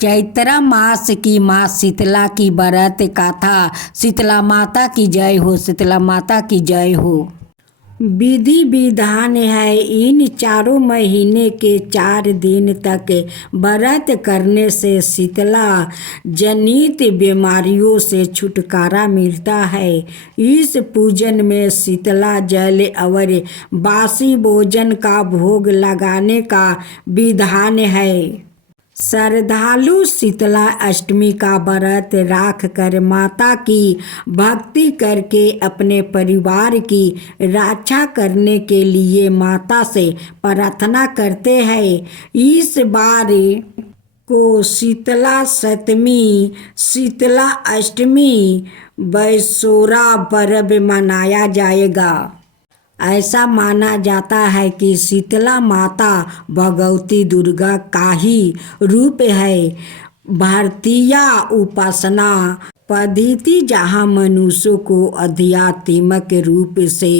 चैत्र मास की माँ शीतला की व्रत कथा। शीतला माता की जय हो, शीतला माता की जय हो। विधि विधान है इन चारों महीने के 4 दिन तक व्रत करने से शीतला जनित बीमारियों से छुटकारा मिलता है। इस पूजन में शीतला जल और बासी भोजन का भोग लगाने का विधान है। श्रद्धालु शीतला अष्टमी का व्रत राख कर माता की भक्ति करके अपने परिवार की रक्षा करने के लिए माता से प्रार्थना करते हैं। इस बार को शीतला सप्तमी, शीतला अष्टमी, बैसोरा पर्व मनाया जाएगा। ऐसा माना जाता है कि शीतला माता भगवती दुर्गा का ही रूप है। भारतीय उपासना पद्धति जहाँ मनुष्य को आध्यात्मिक रूप से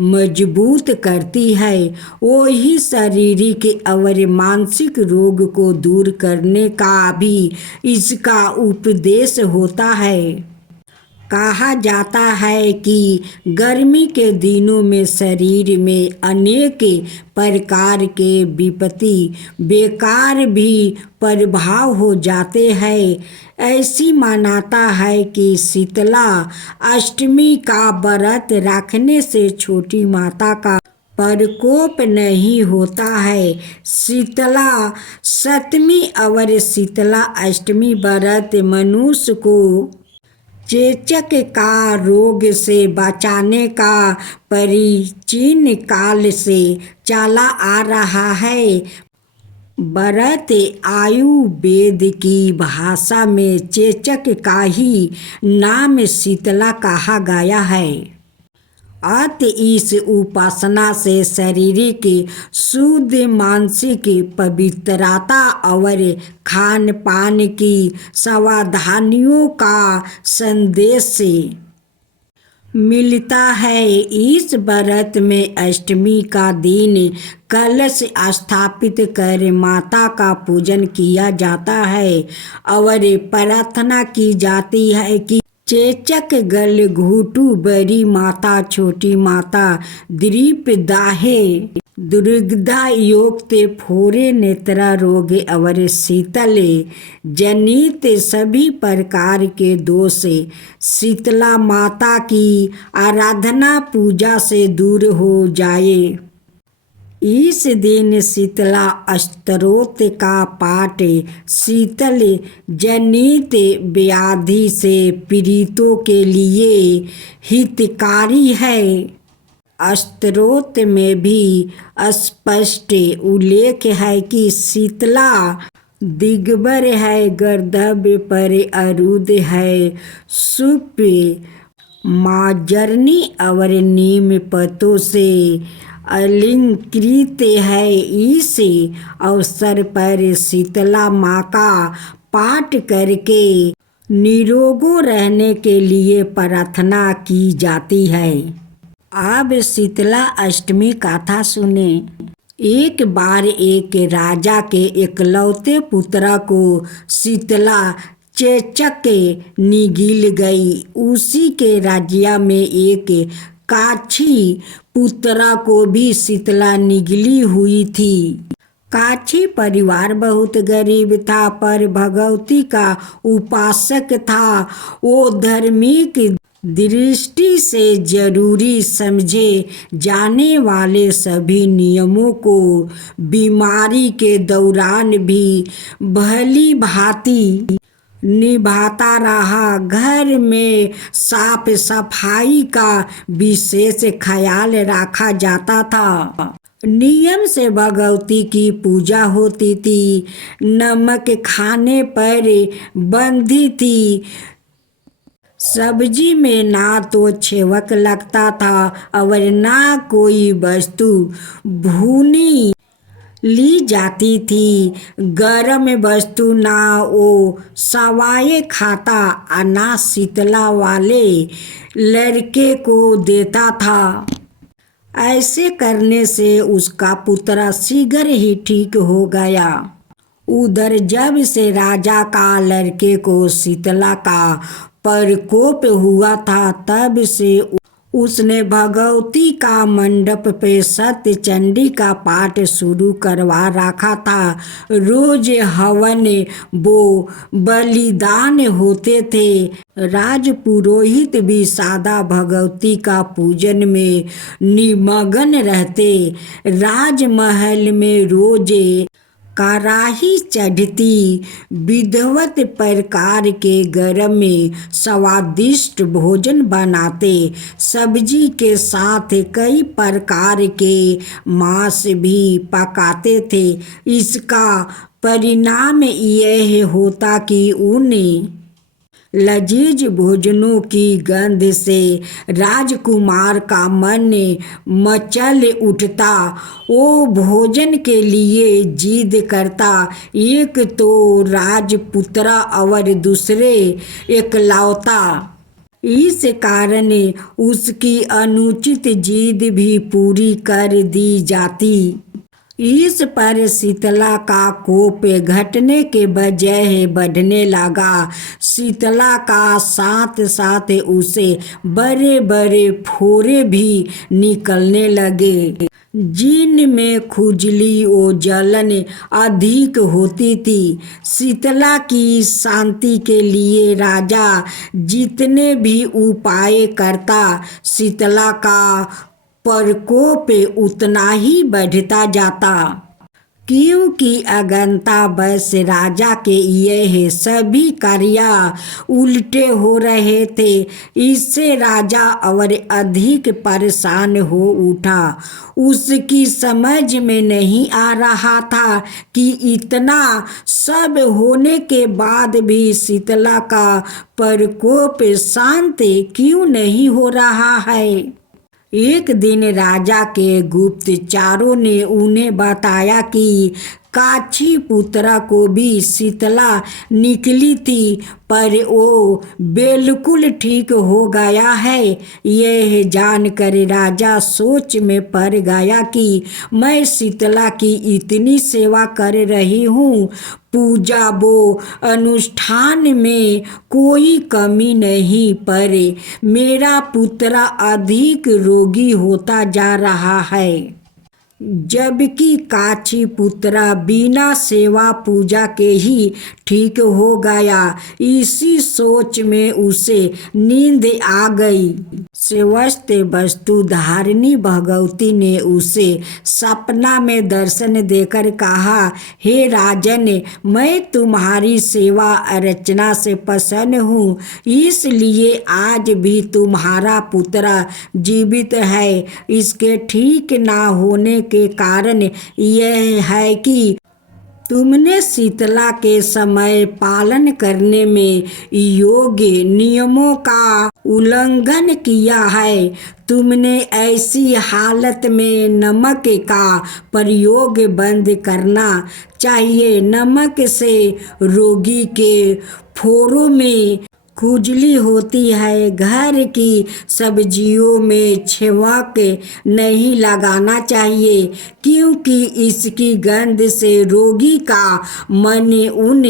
मजबूत करती है, वही शारीरिक और मानसिक रोग को दूर करने का भी इसका उपदेश होता है। कहा जाता है कि गर्मी के दिनों में शरीर में अनेक प्रकार के विपत्ति बेकार भी प्रभाव हो जाते हैं। ऐसी मान्यता है कि शीतला अष्टमी का व्रत रखने से छोटी माता का प्रकोप नहीं होता है। शीतला सप्तमी और शीतला अष्टमी व्रत मनुष्य को चेचक का रोग से बचाने का प्राचीन काल से चला आ रहा है। व्रत आयुर्वेद की भाषा में चेचक का ही नाम शीतला कहा गया है। अत इस उपासना से शारीरिक शुद्ध, मानसिक पवित्रता और खान पान की सावधानियों का संदेश मिलता है। इस व्रत में अष्टमी का दिन कलश स्थापित कर माता का पूजन किया जाता है और प्रार्थना की जाती है कि चेचक, गलघोटू, बड़ी माता, छोटी माता, दीप दाहे, दुर्गंधा युक्त फोड़े, नेत्र रोग और शीतल जनित सभी प्रकार के दोष शीतला माता की आराधना पूजा से दूर हो जाए। इस दिन शीतला स्तोत्र का पाठ शीतल जनित व्याधि से पीड़ितों के लिए हितकारी है। स्तोत्र में भी स्पष्ट उल्लेख है कि शीतला दिगंबर है, गर्दभ पर आरूढ़ है, सूप, मार्जनी और नीम पत्तों से अलंकृत है। इस अवसर पर शीतला माँ का पाठ करके निरोग रहने के लिए प्रार्थना की जाती है। अब शीतला अष्टमी कथा सुने। एक बार एक राजा के इकलौते पुत्र को शीतला चेचक निगल गई। उसी के राज्य में एक काछी पुत्रा को भी शीतला निगली हुई थी। काछी परिवार बहुत गरीब था, पर भगवती का उपासक था। वो धार्मिक दृष्टि से जरूरी समझे जाने वाले सभी नियमों को बीमारी के दौरान भी भली भांति निभाता रहा। घर में साफ सफाई का विशेष ख्याल रखा जाता था। नियम से भगवती की पूजा होती थी। नमक खाने पर बंदी थी। सब्जी में ना तो छेवक लगता था और ना कोई वस्तु भूनी ली जाती थी। गरम वस्तु ना वो सवाए खाता, ना शीतला वाले लड़के को देता था। ऐसे करने से उसका पुत्र शीघ्र ही ठीक हो गया। उधर जब से राजा का लड़के को शीतला का प्रकोप हुआ था, तब से उसने भगवती का मंडप पे सत्य चंडी का पाठ शुरू करवा रखा था। रोज हवन वो बलिदान होते थे। राजपुरोहित भी सादा भगवती का पूजन में निमग्न रहते। राजमहल में रोजे कराही चढ़ती, विधवत प्रकार के गरम में स्वादिष्ट भोजन बनाते। सब्जी के साथ कई प्रकार के मांस भी पकाते थे। इसका परिणाम यह होता कि उन्हें लजीज भोजनों की गंध से राजकुमार का मन मचल उठता। वो भोजन के लिए जिद करता। एक तो राजपुत्र और दूसरे एकलौता। इस कारण उसकी अनुचित जिद भी पूरी कर दी जाती। इस पर शीतला का कोप घटने के बजाय बढ़ने लगा। शीतला का साथ साथ उसे बड़े बड़े फोड़े भी निकलने लगे, जिनमें खुजली और जलन अधिक होती थी। शीतला की शांति के लिए राजा जितने भी उपाय करता, शीतला का प्रकोप उतना ही बढ़ता जाता, क्योंकि अज्ञानतावश राजा के यह सभी कार्य उल्टे हो रहे थे। इससे राजा और अधिक परेशान हो उठा। उसकी समझ में नहीं आ रहा था कि इतना सब होने के बाद भी शीतला का प्रकोप शांत क्यों नहीं हो रहा है। एक दिन राजा के गुप्तचरों ने उन्हें बताया कि काची पुत्रा को भी शीतला निकली थी, पर वो बिल्कुल ठीक हो गया है। यह जानकर राजा सोच में पड़ गया कि मैं शीतला की इतनी सेवा कर रही हूँ, पूजा वो अनुष्ठान में कोई कमी नहीं, पर मेरा पुत्र अधिक रोगी होता जा रहा है, जबकि काची पुत्रा बिना सेवा पूजा के ही ठीक हो गया। इसी सोच में उसे नींद आ गई। स्वस्थ वस्तु धारिणी भगवती ने उसे सपना में दर्शन देकर कहा, हे राजन, मैं तुम्हारी सेवा अर्चना से प्रसन्न हूँ, इसलिए आज भी तुम्हारा पुत्र जीवित है। इसके ठीक ना होने के कारण यह है कि तुमने शीतला के समय पालन करने में योग्य नियमों का उल्लंघन किया है। तुमने ऐसी हालत में नमक का प्रयोग बंद करना चाहिए। नमक से रोगी के फोड़ों में खुजली होती है। घर की सब्जियों में छिड़क नहीं लगाना चाहिए, क्योंकि इसकी गंध से रोगी का मन उन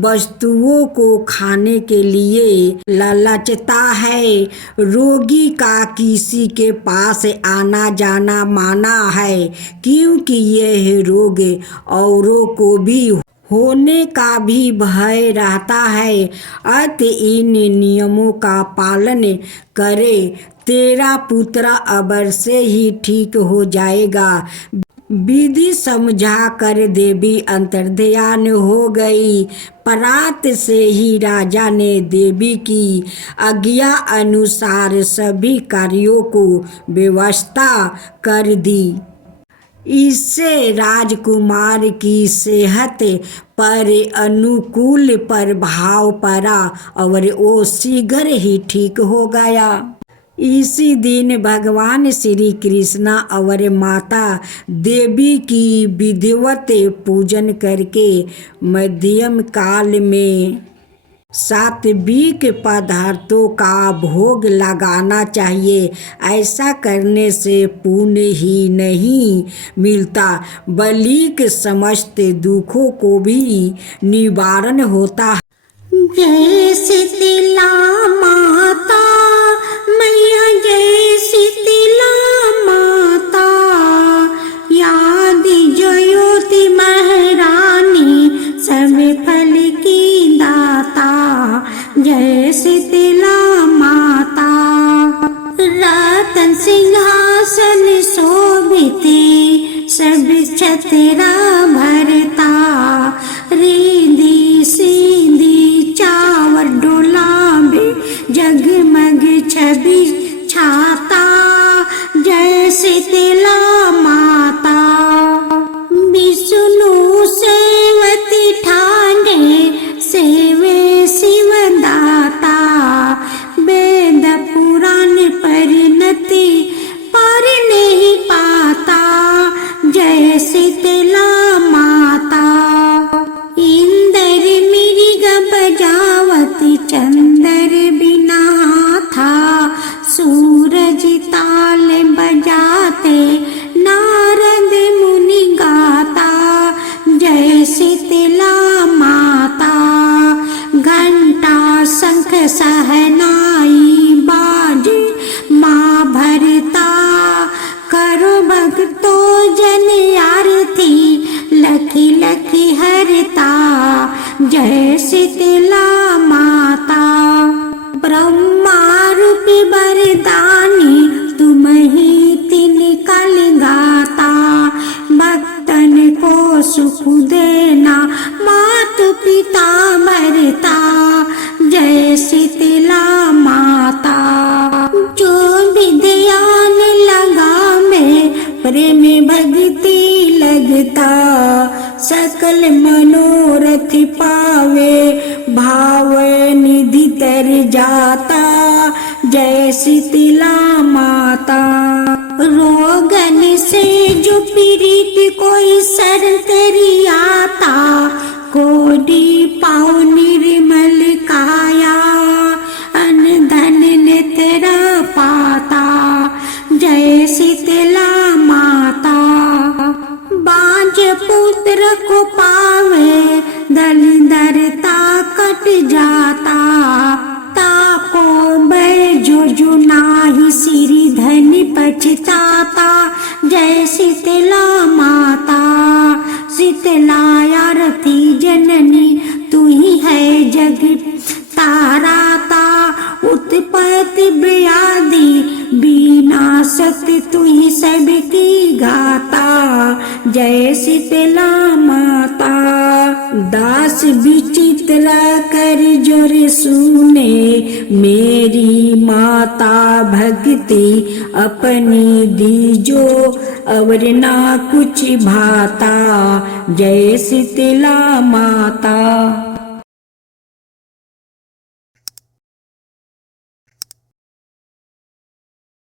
वस्तुओं को खाने के लिए ललचता है। रोगी का किसी के पास आना जाना माना है, क्योंकि यह रोग औरों को भी होने का भी भय रहता है। अतः इन नियमों का पालन करे, तेरा पुत्र अवश्य ही ठीक हो जाएगा। विधि समझा कर देवी अंतर्ध्यान हो गई। प्रात से ही राजा ने देवी की आज्ञा अनुसार सभी कार्यों को व्यवस्था कर दी। इससे राजकुमार की सेहत पर अनुकूल प्रभाव पड़ा और वो शीघ्र ही ठीक हो गया। इसी दिन भगवान श्री कृष्ण और माता देवी की विधिवत पूजन करके मध्यम काल में सात्विक पदार्थों का भोग लगाना चाहिए। ऐसा करने से पुण्य ही नहीं मिलता बल्कि समस्त दुखों को भी निवारण होता है। जय शीतला माता मैया, जय शीतला माता, याद ज्योति महारानी सब फल की दाता। जय शीतला माता, रतन सिंहासन शोभिते सब छतरा भरता। रिद्धि सिद्धि चावर डोलावे जगमग छवि छाता। जय शीतला माता, विष्णु सेवती ठाणे सेवे शिव दाता। वेद पुराण परिणति पर नहीं पाता। जय शीतला माता, इंद्र मृग बजावती चंद्र बिना था। सूरज ताल बजाते नारद मुनि गाता। जय शीतला माता, घंटा शंख सहनाई बाजे माँ भरता। करो भक्तों जन आरती लखी लखी हरता। जय शीतला माता, ब्रह्मा रूपी वरदानी तुम ही तीन काल गाता। भक्तन को सुख देना मातु पिता मरता। जय शीतला माता, जो विद्यान लगा में प्रेम भक्ति लगता। सकल मनोरथ पावे भाव निधि तर जाता। जय शीतला माता, रोगन से जो पीड़ित कोई सर तेरी आता। कोटि पाँव निर्मल काया अन धन नेत्र पाता। जय शीतला माता, बांझ पुत्र को पावे दरिद्रता कट जाता। ताको जो नाही सिरि धन पछताता। जय शीतला माता, शीतला आरती जननी तू ही है जग ताराता। उत्पत्ति व्याधि विनाशक तू ही सबकी गाता। जय शीतला माता, दास विचित्र कर जोर सुने मेरी माता भक्ति अपनी दीजो अवर ना कुछ भाता। जय शीतला माता,